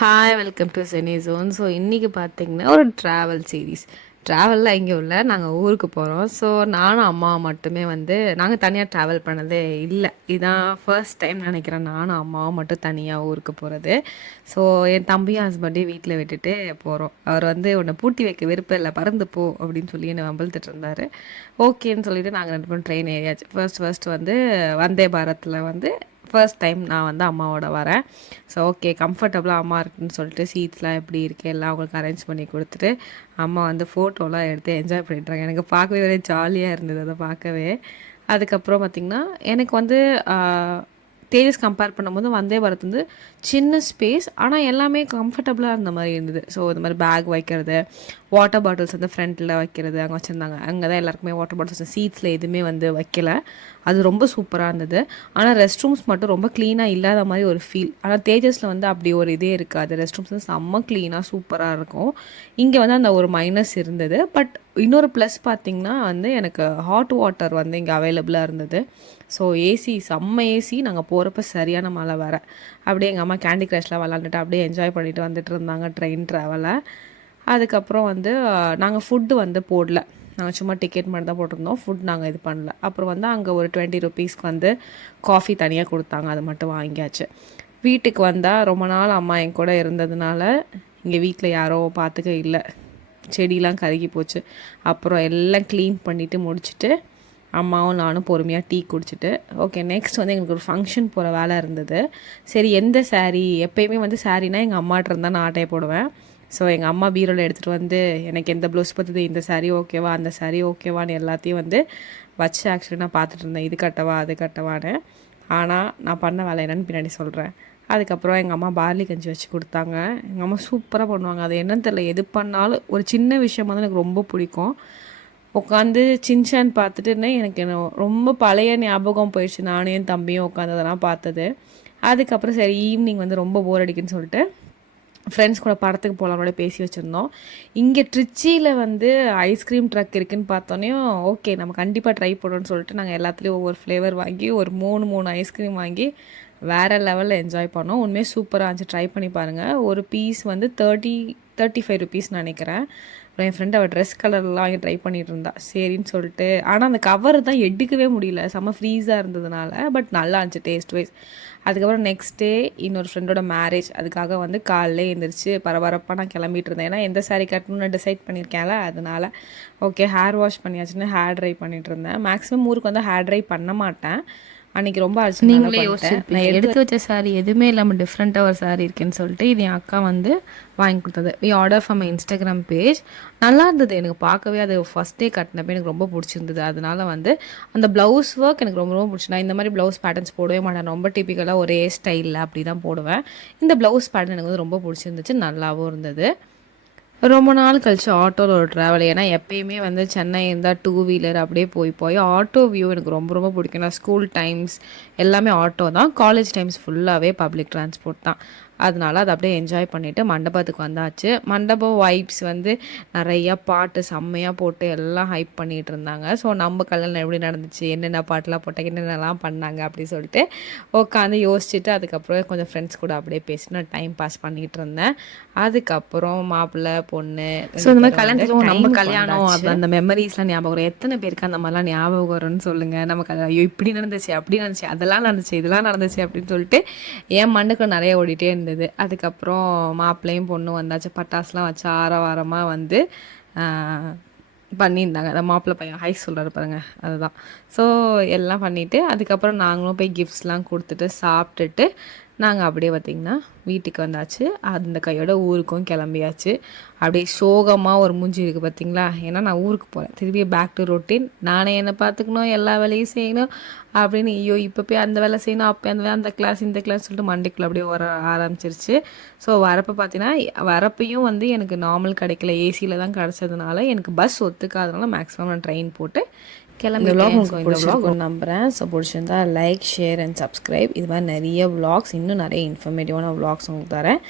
Hi welcome to செனி zone. So இன்றைக்கி பார்த்தீங்கன்னா ஒரு ட்ராவல் சீரீஸ். ட்ராவலில் எங்கேயும் இல்லை, நாங்கள் ஊருக்கு போகிறோம். ஸோ நானும் அம்மா மட்டுமே நாங்கள் தனியாக ட்ராவல் பண்ணதே இல்லை. இதுதான் ஃபர்ஸ்ட் டைம் நினைக்கிறேன் நானும் அம்மாவும் மட்டும் தனியாக ஊருக்கு போகிறது. ஸோ என் தம்பியும் ஹஸ்பண்டையும் வீட்டில் விட்டுட்டு போகிறோம். அவர் உன்னை பூட்டி வைக்க விருப்பம் இல்லை, பறந்து போ அப்படின்னு சொல்லி என்னை வம்பழுத்துட்டு இருந்தார். ஓகேன்னு சொல்லிவிட்டு நாங்கள் 2 பேரும் ட்ரெயின் ஏறியாச்சு. ஃபர்ஸ்ட் வந்தே பாரத்தில் ஃபர்ஸ்ட் டைம் நான் அம்மாவோட வரேன். ஸோ ஓகே, கம்ஃபர்டபுளாக அம்மா இருக்குன்னு சொல்லிட்டு சீட்ஸ்லாம் எப்படி இருக்குது எல்லாம் அவங்களுக்கு அரேஞ்ச் பண்ணி கொடுத்துட்டு அம்மா ஃபோட்டோலாம் எடுத்து என்ஜாய் பண்ணிட்டுறாங்க. எனக்கு பார்க்கவே ஒரே ஜாலியாக இருந்தது அதை பார்க்கவே. அதுக்கப்புறம் பார்த்திங்கன்னா எனக்கு தேஜஸ் கம்பேர் பண்ணும்போது வந்தே பாரத் சின்ன ஸ்பேஸ், ஆனால் எல்லாமே கம்ஃபர்டபுளாக இருந்த மாதிரி இருந்தது. ஸோ இந்த மாதிரி பேக் வைக்கிறது, வாட்டர் பாட்டில்ஸ் ஃப்ரண்ட்டில் வைக்கிறது அங்கே வச்சுருந்தாங்க. அங்கே தான் எல்லாருக்குமே வாட்டர் பாட்டில்ஸ், சீட்ஸில் எதுவுமே வைக்கல. அது ரொம்ப சூப்பராக இருந்தது. ஆனால் ரெஸ்ட் ரூம்ஸ் மட்டும் ரொம்ப க்ளீனாக இல்லாத மாதிரி ஒரு ஃபீல். ஆனால் தேஜஸில் அப்படி ஒரு இதே இருக்காது. ரெஸ்ட் ரூம்ஸ் செம்ம க்ளீனாக சூப்பராக இருக்கும். இங்கே அந்த ஒரு மைனஸ் இருந்தது. பட் இன்னொரு ப்ளஸ் பார்த்திங்கன்னா எனக்கு ஹாட் வாட்டர் இங்கே அவைலபிளாக இருந்தது. ஸோ ஏசி, செம்ம ஏசி. நாங்கள் போகிறப்ப சரியான மழை வேறு. அப்படியே எங்கள் அம்மா கேண்டி க்ரஷ்லாம் விளாண்டுட்டு அப்படியே என்ஜாய் பண்ணிட்டு வந்துட்டு இருந்தாங்க ட்ரெயின் ட்ராவலை. அதுக்கப்புறம் நாங்கள் ஃபுட்டு போடல. நாங்கள் சும்மா டிக்கெட் மட்டும் தான் போட்டிருந்தோம். ஃபுட் நாங்கள் இது பண்ணல. அப்புறம் அங்கே ஒரு 20 ருபீஸ்க்கு காஃபி தனியாக கொடுத்தாங்க, அது மட்டும் வாங்கியாச்சு. வீட்டுக்கு வந்தால் ரொம்ப நாள் அம்மா என் கூட இருந்ததுனால இங்கே வீட்டில் யாரோ பார்த்துக்க இல்லை. செடியெலாம் கருகி போச்சு. அப்புறம் எல்லாம் க்ளீன் பண்ணிவிட்டு முடிச்சுட்டு அம்மாவும் நானும் பொறுமையாக டீ குடிச்சிட்டு ஓகே, நெக்ஸ்ட் எங்களுக்கு ஒரு ஃபங்க்ஷன் போகிற வேலை இருந்தது. சரி, எந்த சாரீ, எப்போயுமே சாரீனா எங்கள் அம்மாட்ட இருந்தால் நான் ஆட்டையை போடுவேன். ஸோ எங்கள் அம்மா பீரோவில் எடுத்துகிட்டு எனக்கு எந்த ப்ளவுஸ் பார்த்துது, இந்த சாரீ ஓகேவா, அந்த சாரீ ஓகேவான்னு எல்லாத்தையும் வச்சு ஆக்சுவலி நான் பார்த்துட்டு இருந்தேன், இது கட்டவா அது கட்டவான்னு. ஆனால் நான் பண்ண வேலை என்னன்னு பின்னாடி சொல்கிறேன். அதுக்கப்புறம் எங்கள் அம்மா பார்லி கஞ்சி வச்சு கொடுத்தாங்க. எங்கள் அம்மா சூப்பராக பண்ணுவாங்க. அது என்னன்னு தெரியல, எது பண்ணாலும் ஒரு சின்ன விஷயம் எனக்கு ரொம்ப பிடிக்கும். உட்காந்து சின்சான் பார்த்துட்டு எனக்கு ரொம்ப பழைய ஞாபகம் போயிடுச்சு. நானும் என் தம்பியும் உட்காந்து அதெல்லாம் பார்த்தது. அதுக்கப்புறம் சரி, ஈவினிங் ரொம்ப போர் அடிக்குன்னு சொல்லிட்டு ஃப்ரெண்ட்ஸ் கூட படத்துக்கு போகலாம்னோட பேசி வச்சுருந்தோம். இங்கே ட்ரிச்சியில் ஐஸ்கிரீம் ட்ரக் இருக்குதுன்னு பார்த்தோன்னே ஓகே, நம்ம கண்டிப்பாக ட்ரை பண்ணணும்னு சொல்லிட்டு நாங்கள் எல்லாத்துலேயும் ஒவ்வொரு ஃப்ளேவர் வாங்கி ஒரு 3 ஐஸ்கிரீம் வாங்கி வேறு லெவலில் என்ஜாய் பண்ணோம். உண்மையாக சூப்பராக இருந்துச்சு. ட்ரை பண்ணி பாருங்கள். ஒரு பீஸ் 35 ருபீஸ் நினைக்கிறேன். அப்புறம் என் ஃப்ரெண்ட் அவள் ட்ரெஸ் கலர்லாம் வாங்கி ட்ரை பண்ணிகிட்டு இருந்தா. சரின்னு சொல்லிட்டு, ஆனால் அந்த கவர் தான் எடுக்கவே முடியல, செம்ம ஃப்ரீஸாக இருந்ததுனால. பட் நல்லா இருந்துச்சு டேஸ்ட் வைஸ். அதுக்கப்புறம் நெக்ஸ்ட் டே இன்னொரு ஃப்ரெண்டோட மேரேஜ். அதுக்காக காலையிலே எழுந்திரிச்சு பரபரப்பாக நான் கிளம்பிட்டு இருந்தேன். ஏன்னா எந்த சாரீ கட்டணும்னு டிசைட் பண்ணியிருக்கேன்ல, அதனால் ஓகே ஹேர் வாஷ் பண்ணியாச்சுன்னு ஹேர் ட்ரை பண்ணிகிட்டு இருந்தேன். மேக்ஸிமம் ஊருக்கு ஹேர் ட்ரை பண்ண மாட்டேன். அன்றைக்கி ரொம்ப நீங்களே யோசிச்சிருப்பேன், எடுத்து வச்ச சாரீ எதுவுமே இல்லாமல் டிஃப்ரெண்ட்டாக ஒரு சாரீ இருக்குன்னு சொல்லிட்டு இது என் அக்கா வாங்கி கொடுத்தது. We order from Instagram page. நல்லா இருந்தது எனக்கு பார்க்கவே. அது ஃபஸ்ட் டே கட்டினப்போ எனக்கு ரொம்ப பிடிச்சிருந்தது. அதனால அந்த ப்ளவுஸ் ஒர்க் எனக்கு ரொம்ப ரொம்ப பிடிச்சி. நான் இந்த மாதிரி ப்ளவுஸ் பேட்டர்ன்ஸ் போடவே மாட்டேன். ரொம்ப டிப்பிக்கலாக ஒரே ஸ்டைலில் அப்படி தான் போடுவேன். இந்த ப்ளவுஸ் பேட்டர்ன் எனக்கு ரொம்ப பிடிச்சிருந்துச்சு, நல்லாவும் இருந்தது. ரொம்ப நாள் கழிச்சு ஆட்டோவில் ஒரு ட்ராவல். ஏன்னா எப்பயுமே சென்னை இருந்தால் 2 வீலர் அப்படியே போய் ஆட்டோ வியூ எனக்கு ரொம்ப ரொம்ப பிடிக்கும். நான் ஸ்கூல் டைம்ஸ் எல்லாமே ஆட்டோ தான், காலேஜ் டைம்ஸ் ஃபுல்லாகவே பப்ளிக் ட்ரான்ஸ்போர்ட் தான். அதனால அதை அப்படியே என்ஜாய் பண்ணிவிட்டு மண்டபத்துக்கு வந்தாச்சு. மண்டபம் வைப்ஸ் நிறையா பாட்டு செம்மையாக போட்டு எல்லாம் ஹைப் பண்ணிகிட்டு இருந்தாங்க. ஸோ நம்ம கல்யாணம் எப்படி நடந்துச்சு, என்னென்ன பாட்டெலாம் போட்டாங்க, என்னென்னலாம் பண்ணாங்க அப்படின்னு சொல்லிட்டு உட்காந்து யோசிச்சுட்டு அதுக்கப்புறம் கொஞ்சம் ஃப்ரெண்ட்ஸ் கூட அப்படியே பேசினா டைம் பாஸ் பண்ணிகிட்டு இருந்தேன். அதுக்கப்புறம் மாப்பிள்ளை பொண்ணு, ஸோ இந்த மாதிரி கல்யாணத்துக்கு நம்ம கல்யாணம் அந்த மெமரிஸ்லாம் ஞாபகம் வரும். எத்தனை பேருக்கு அந்த மாதிரிலாம் ஞாபகம் வரும்னு சொல்லுங்கள். நம்ம ஐயோ இப்படி நடந்துச்சு, அப்படி நடந்துச்சு, அதெல்லாம் நடந்துச்சு, இதெல்லாம் நடந்துச்சு அப்படின்னு சொல்லிட்டு என் மண்ணுக்கு நிறைய ஓடிட்டே இருந்தது. அதுக்கப்புறம் மாப்பிள்ளையும் பொண்ணும் வந்தாச்சு. பட்டாசுலாம் வச்சு ஆரவாரமாக பண்ணியிருந்தாங்க. அந்த மாப்பிள்ளை பையன் ஹை சொல்கிறாரு பாருங்கள், அதுதான். ஸோ எல்லாம் பண்ணிவிட்டு அதுக்கப்புறம் நாங்களும் போய் கிஃப்ட்ஸ்லாம் கொடுத்துட்டு சாப்பிட்டுட்டு நாங்கள் அப்படியே பார்த்திங்கன்னா வீட்டுக்கு வந்தாச்சு. அந்த கையோட ஊருக்கும் கிளம்பியாச்சு. அப்படியே சோகமாக ஒரு மூஞ்சி இருக்குது பார்த்திங்களா. ஏன்னா நான் ஊருக்கு போகிறேன், திருப்பி பேக் டு ரொட்டீன். நானே என்னை பார்த்துக்கணும், எல்லா வேலையும் செய்யணும் அப்படின்னு. ஐயோ இப்போ போய் அந்த வேலை செய்யணும், அப்போ அந்த வேலை, அந்த கிளாஸ் இந்த கிளாஸ் சொல்லிட்டு மண்டைக்குள்ளே அப்படியே வர ஆரம்பிச்சிருச்சு. ஸோ வரப்போ பார்த்தீங்கன்னா வரப்பையும் எனக்கு நார்மல் கிடைக்கல, ஏசியில் தான் கிடச்சதுனால எனக்கு பஸ் ஒத்துக்காதனால மேக்ஸிமம் நான் ட்ரெயின் போட்டு கிளம்பி. இந்த vlog நம்புகிறேன். ஸோ பிடிச்சிருந்தா லைக், ஷேர் அண்ட் சப்ஸ்கிரைப். இது மாதிரி நிறைய vlogs, இன்னும் நிறைய இன்ஃபர்மேட்டிவான vlogs உங்களுக்கு தரேன்.